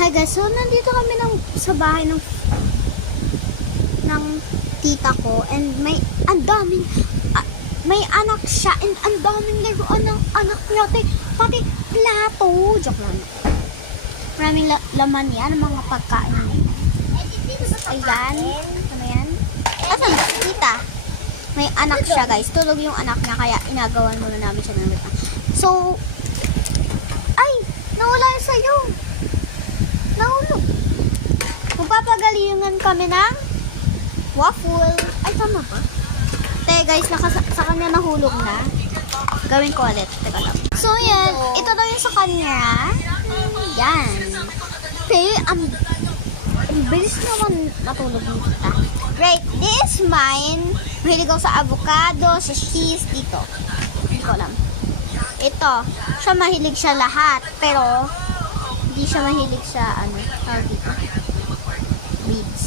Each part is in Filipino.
Hi guys, so nandito kami sa bahay ng tita ko and ang daming may anak siya and ang daming laruan ng anak niya, pati plato. Joke lang. Maraming laman yan, mga pagkain. Ayan. Ano yan? Asan? Tita. May anak siya guys. Tulog yung anak niya kaya inagawan muna namin siya ng laruan. So, ay! Nawala yun sa'yo. Nahulog. Magpapagalingan kami ng waffle. Ay, tama ba? Te, guys, sa kanya nahulog na. Gawin ko ulit. Teka lang. So, yan. Ito daw yung sa kanya. Yan. Te, ang bilis naman matulog ni tita. Great. This is mine. Mahilig ako sa avocado, sa cheese, dito. Hindi ko alam. Ito. Siya mahilig siya lahat. Pero, hindi siya mahilig sa, tawag dito. Beads.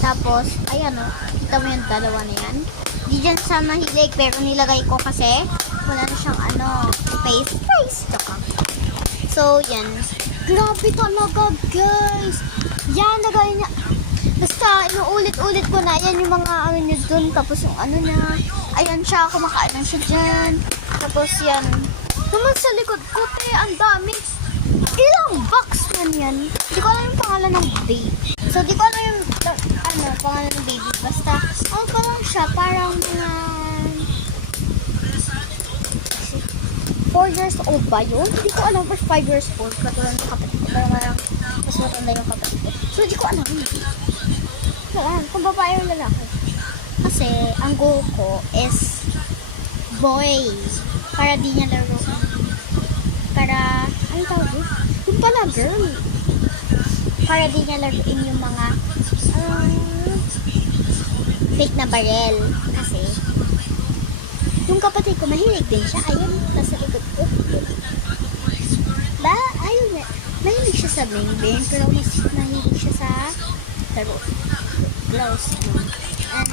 Tapos, ayan o. Kita mo yung dalawa na yan. Hindi dyan siya mahilig, pero nilagay ko kasi wala na siyang space. So, yan. Grabe talaga, guys. Yan, lagay niya. Basta, inuulit-ulit ko na. Yan yung mga niya dun. Tapos yung niya. Ayan siya, kumakain lang siya dyan. Tapos yan. Naman sa likod ko, ang dami. Ilang box man yan? Hindi ko alam yung pangalan ng baby. So, di ko alam yung pangalan ng baby. Basta, pa lang siya. Parang mga 4 years old ba yun? Hindi ko alam. Or 5 years old. Katulad ng kapatid ko. Parang mas matanda yung kapatid ko. So, di ko alam. Wala. Kung babae o lalaki. Kasi, ang goal ko is boy. Para di niya laro. Para, ano tawag yun? Yung pala, girl. Para di niya laruin yung mga fake na barel. Kasi, yung kapatid ko, mahilig din siya. Ayun, nasa likod ko. Ayun nga. Mahilig siya sa bing-bing, pero mas mahilig siya sa laro. Gloves. And,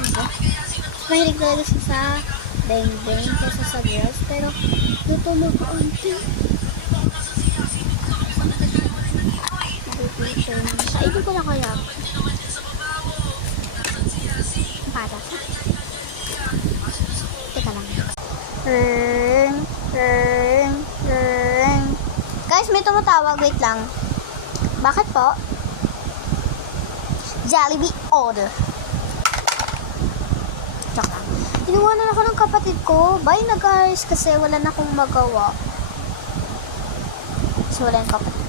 mahilig talaga siya sa bing-bing kaysa sa girls. Pero, tutulog ko unti. Ay, hindi ko na kaya. Para. Teka lang. Ring. Guys, may tumatawag. Wait lang. Bakit po? Jollibee order. Joke lang. Iniwanan ako ng kapatid ko. Bye na guys. Kasi wala na akong magawa. So, wala yung kapatid.